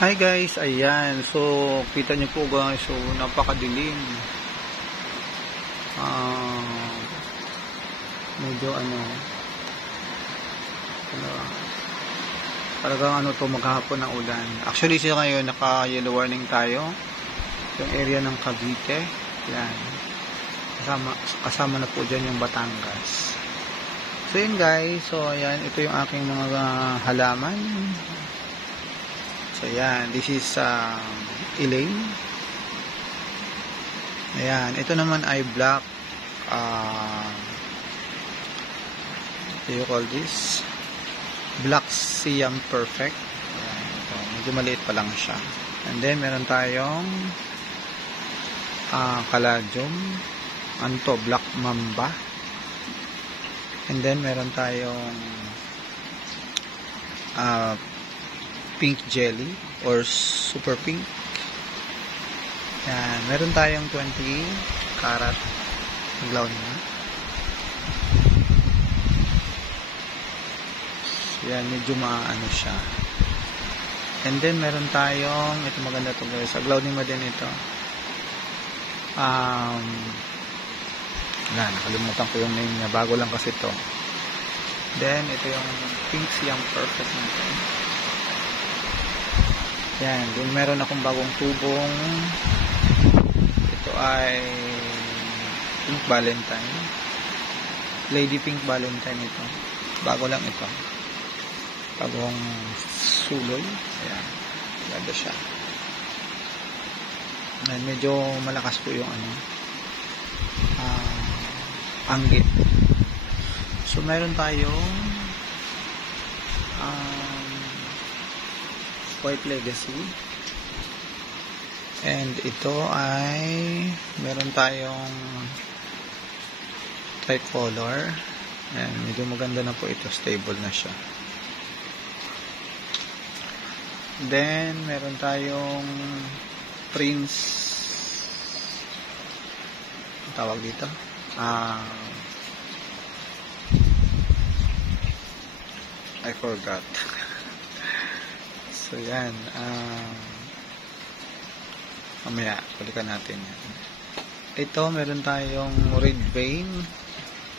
Hi guys, ayan. So, kita niyo po guys, so napakadilim. Ah, medyo talagang to maghapon ng ulan. Actually, siya ngayon naka-yellow warning tayo. Yung area ng Cavite. Yan. Kasama na po dyan yung Batangas. So, yun guys. So, ayan. Ito yung aking mga halaman. So, ayan. This is Elaine. Ayan. Ito naman ay black. What do you call this? Black Siam Perfect. Ayan. Ito. Medyo maliit pa lang siya. And then, meron tayong Caladium. Anto, Black Mamba. And then, meron tayong pink jelly or super pink. Yan. Meron tayong 20 karat glaunia. So, yan, medyo maano siya. And then, meron tayong, ito maganda to guys, aglaunima din ito. Nakalimutan ko yung name niya, bago lang kasi ito. Then, ito yung pink Siam Perfect natin. Yan, then meron akong bagong tubong. Ito ay Pink Valentine. Lady Pink Valentine ito. Bago lang ito. Bagong suloy. Ayan, ganda siya. Ayan, medyo malakas po yung anggit. So, meron tayong White Legacy. And ito ay meron tayong tricolor. Ayan, medyo maganda na po ito. Stable na siya. Then, meron tayong Prince, ang tawag dito? I forgot. So, yan. Mamaya, balikan natin yan. Ito, meron tayong red vein.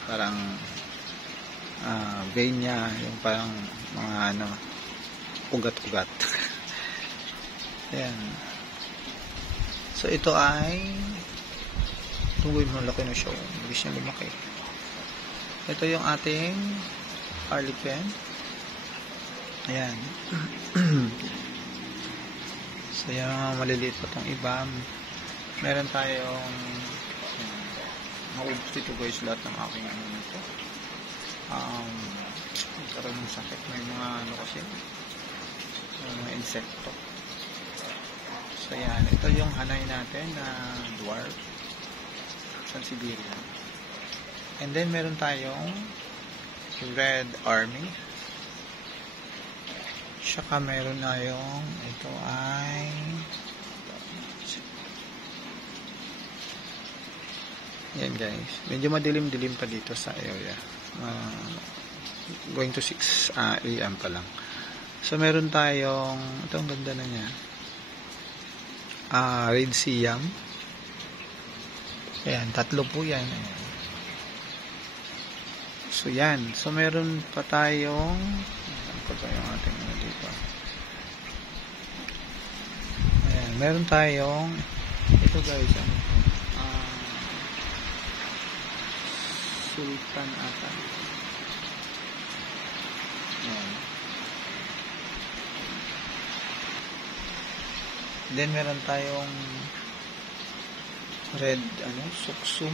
Parang vein niya, yung parang mga ugat-ugat. Yan. So, ito ay tunggoy mo, laki na siya. Mabilis niya lumaki. Ito yung ating harlequin. Ayan. So, yan, maliliit pa itong iba. Meron tayong maubos dito guys, lahat ng aking nito. Karoon ng sakit. May mga kasi mga insekto. So, yan. Ito yung hanay natin na dwarf. San Siberia. And then, meron tayong Red Army. Saka meron na yung ito ay yan guys, medyo madilim-dilim pa dito sa area. Going to 6 AM pa lang. So meron tayong itong ganda na niya, Red Siam. Ayan, tatlo po yan. Ayan. So yan, so meron pa tayong yung ating dito. Ayan, meron tayong ito guys, Sultan ata. Ayan. Then meron tayong red suksum.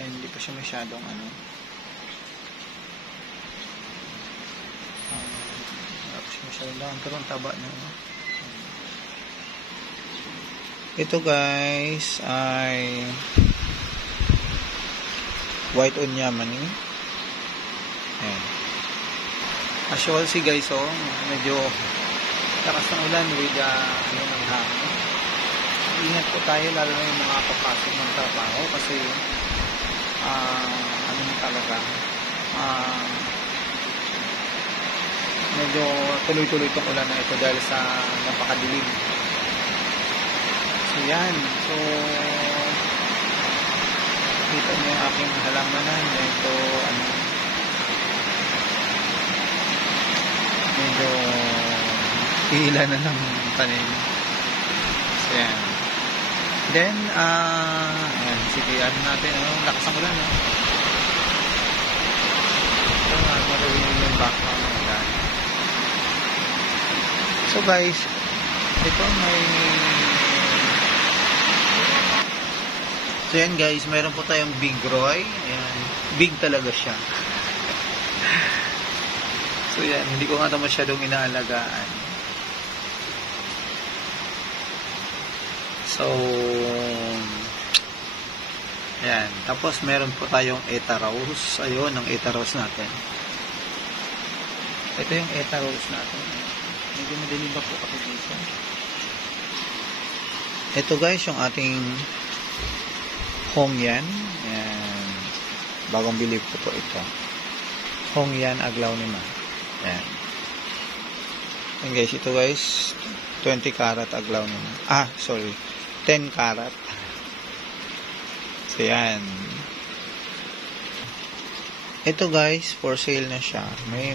Ayan, hindi pa siya masyadong masyadong lang, pero ang taba niya. Ito guys ay white onyamani. Ayan. As you all see guys, medyo lakas ng ulan with ng hangin. Ingat po tayo, lalo na yung mga papasok ng trabaho kasi talaga medyo tuloy-tuloy itong ulan na ito dahil sa napakadilim. So yan, so kita niyo yung aking halamanan, medyo medyo hila na ng tanim. So yan. Then ayan, sige, natin, lakas ang ulan, so maririnig yung background ng ulan. So guys, ito so yan guys, meron po tayong Big Roy. Ayan, big talaga siya. So yan, hindi ko nga ito masyadong inaalagaan. So yan, tapos meron po tayong Eta Rose. Ayun, ang Eta Rose natin. Ito yung Eta Rose natin. Medyo madilim ba po kasi dito. Ito guys, yung ating Hongyan. Ayan. Bagong bili ko po ito. Hongyan Aglaonema. Ayan. Ayan guys, ito guys, 20 karat Aglaonema. Sorry. 10 karat. So yan. Ito guys, for sale na siya.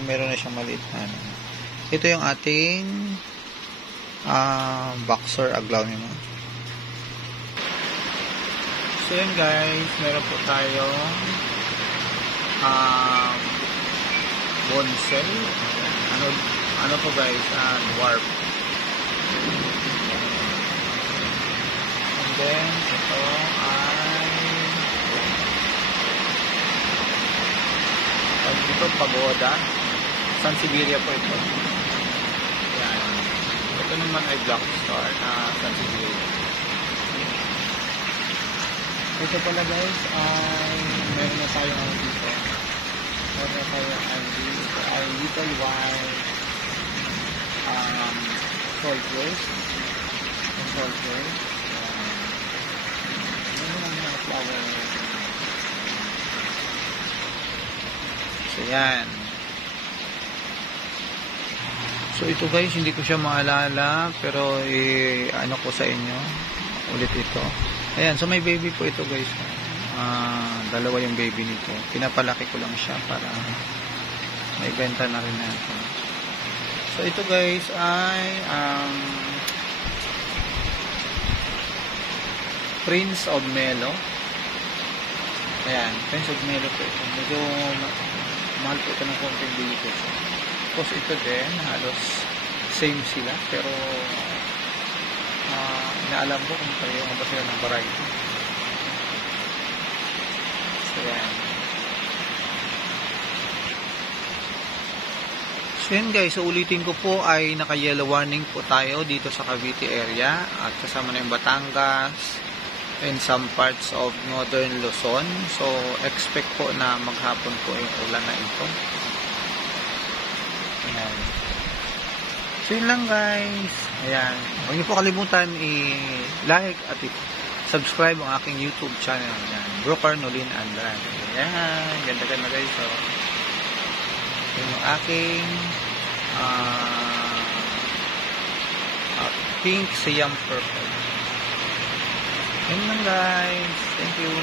Meron na siyang maliit na. Ito yung ating Boxer Aglaonema. So yan guys, meron po tayong bonsai. Ano po guys, dwarf. And then ito ay ito pagoda. Sansevieria po ito. Yan. Ito naman ay black star na Sansevieria. Ito pala guys ay meron na tayong dito. Meron na tayong ay little white soldiers. Soldiers. Meron na flower. So yan. So ito guys, hindi ko siya maalala pero ano ko sa inyo ulit ito. Ayan, so may baby po ito guys. Dalawa yung baby nito. Pinapalaki ko lang siya para may benta na rin natin. So ito guys ay Prince of Melo. Ayan, Prince of Melo po ito. Medyo mahal po ito ng konting dito. Tapos ito din, halos same sila pero inaalam ko kung pareho nga ba sila ng variety. So yan. So yan guys, so ulitin ko po ay naka-yellow warning po tayo dito sa Cavite area at kasama na yung Batangas and some parts of northern Luzon. So expect po na maghapon po yung ulan na ito. Ayan. So yun lang guys. Ayan. Huwag niyo po kalimutan i-like at i-subscribe ang aking YouTube channel. Ayan. Broker Nolin Andrade. Ayan. Ganda-ganda guys. So, yun yung aking pink Siam purple. Yun lang guys. Thank you.